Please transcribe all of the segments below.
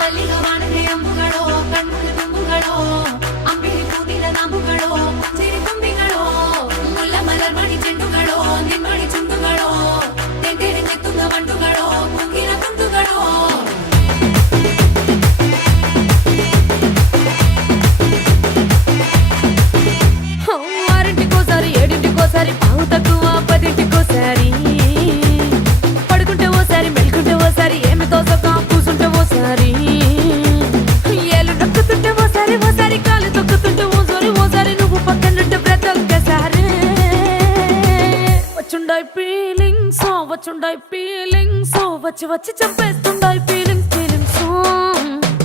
ಮಲ್ಲಿಗ ವಾಣದೆ ಅಂಬುಗಳೋ ಕಣ್ಮುಡಿ ತುಂಬುಗಳೋ ಅಂಬಿಳಿ ಕೂದಿನ ನಾಂಬುಗಳೋ ಸಿರಿ ತುಂಬಿಗಳೋ ಮುಲ್ಲ ಮಲರ್ ಮಣಿ ಚೆಂಡುಗಳೋ ನಿಮ್ಮಣಿ ಚುಂಡುಗಳೋ ತೆಂಟೆರೆ ನೆತ್ತುಂಗ ಮಂಡುಗಳೋ ಕುಂಗಿನ ತುಂಡುಗಳೋ ఆరింటికోసారి ఏడింటికోసారి పావు తక్కువ పదింటికోసారి పడుకుంటే ఓసారి మెలుకుంటే ఓసారి ఏమి తోసక కూసుంటే ఓసారి ఏలు నొక్కుతుంటే ఓసారి ఓసారి కాలు తొక్కుతుంటే ఓసారి నువ్వు పక్కనుంటే ప్రతి ఒక్కసారి వచ్చుండాయి ఫీలింగ్స్ వచ్చి వచ్చి చంపేస్తుండాయి ఫీలింగ్స్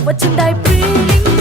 వచ్చిండాయి ఫీలింగ్స్